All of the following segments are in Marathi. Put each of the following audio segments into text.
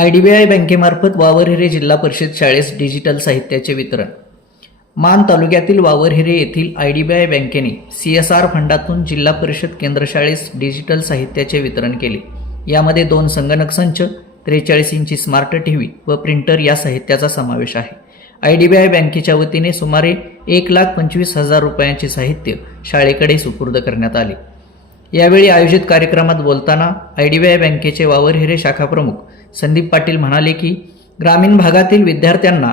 आय डी बी आय बँकेमार्फत वावरहिरे जिल्हा परिषद शाळेस डिजिटल साहित्याचे वितरण. मान तालुक्यातील वावरहिरे येथील आय डी बी आय बँकेने सी एस आर फंडातून जिल्हा परिषद केंद्र शाळेस डिजिटल साहित्याचे वितरण केले. यामध्ये दोन संगणक संच त्रेचाळीस इंची स्मार्ट टी व्ही व प्रिंटर या साहित्याचा समावेश आहे. आय डी बी आय बँकेच्या वतीने सुमारे एक लाख पंचवीस हजार रुपयांचे साहित्य शाळेकडे सुपूर्द करण्यात आले. यावेळी आयोजित कार्यक्रमात बोलताना आय डी बी आय बँकेचे वावरहिरे शाखा प्रमुख संदीप पाटील म्हणाले की ग्रामीण भागातील विद्यार्थ्यांना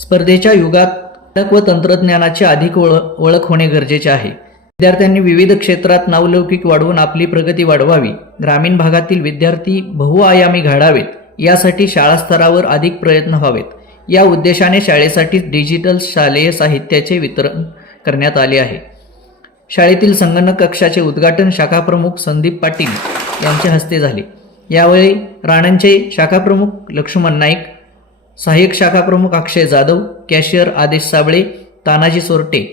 स्पर्धेच्या युगात व तंत्रज्ञानाची अधिक ओळ ओळख होणे गरजेचे आहे. विद्यार्थ्यांनी विविध क्षेत्रात नावलौकिक वाढवून आपली प्रगती वाढवावी. ग्रामीण भागातील विद्यार्थी बहुआयामी घडावेत यासाठी शाळा स्तरावर अधिक प्रयत्न व्हावेत. या उद्देशाने शाळेसाठी डिजिटल शालेय साहित्याचे वितरण करण्यात आले आहे. शाळेतील संगणक कक्षाचे उद्घाटन शाखा प्रमुख संदीप पाटील यांच्या हस्ते झाले. यावेळी राणांचे शाखाप्रमुख लक्ष्मण नाईक सहाय्यक शाखा प्रमुख अक्षय जाधव कॅशियर आदेश साबळे तानाजी सोरटे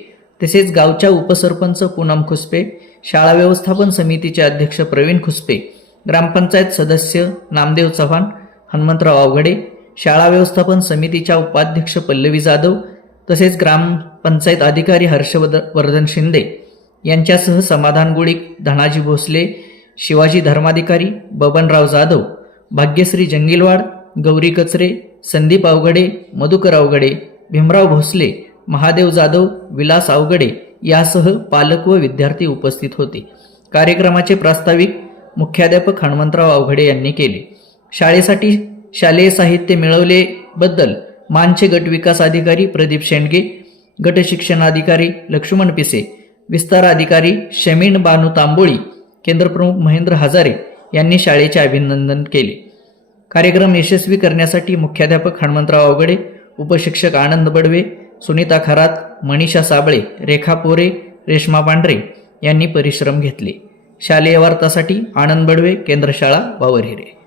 तसेच गावच्या उपसरपंच पूनम खुसपे शाळा व्यवस्थापन समितीचे अध्यक्ष प्रवीण खुसपे ग्रामपंचायत सदस्य नामदेव चव्हाण हनुमंतराव आवघडे शाळा व्यवस्थापन समितीच्या उपाध्यक्ष पल्लवी जाधव तसेच ग्रामपंचायत अधिकारी हर्षवर्धन वर्धन शिंदे यांच्यासह समाधान गुळीक धनाजी भोसले शिवाजी धर्माधिकारी बबनराव जाधव भाग्यश्री जंगीलवाड गौरी कचरे संदीप अवघडे मधुकर अवघडे भीमराव भोसले महादेव जाधव विलास अवघडे यासह पालक व विद्यार्थी उपस्थित होते. कार्यक्रमाचे प्रास्ताविक मुख्याध्यापक हनुमंतराव अवघडे यांनी केले. शाळेसाठी शालेय साहित्य मिळवलेबद्दल मानचे गट विकास अधिकारी प्रदीप शेंडगे गट शिक्षणाधिकारी लक्ष्मण पिसे विस्तार अधिकारी शमीन बानू तांबोळी केंद्रप्रमुख महेंद्र हजारे यांनी शाळेचे अभिनंदन केले. कार्यक्रम यशस्वी करण्यासाठी मुख्याध्यापक हनुमंतराव अवघडे उपशिक्षक आनंद बडवे सुनीता खरात मनीषा साबळे रेखा पोरे रेश्मा पांढरे यांनी परिश्रम घेतले. शालेय वार्तासाठी आनंद बडवे केंद्रशाळा वावरहिरे.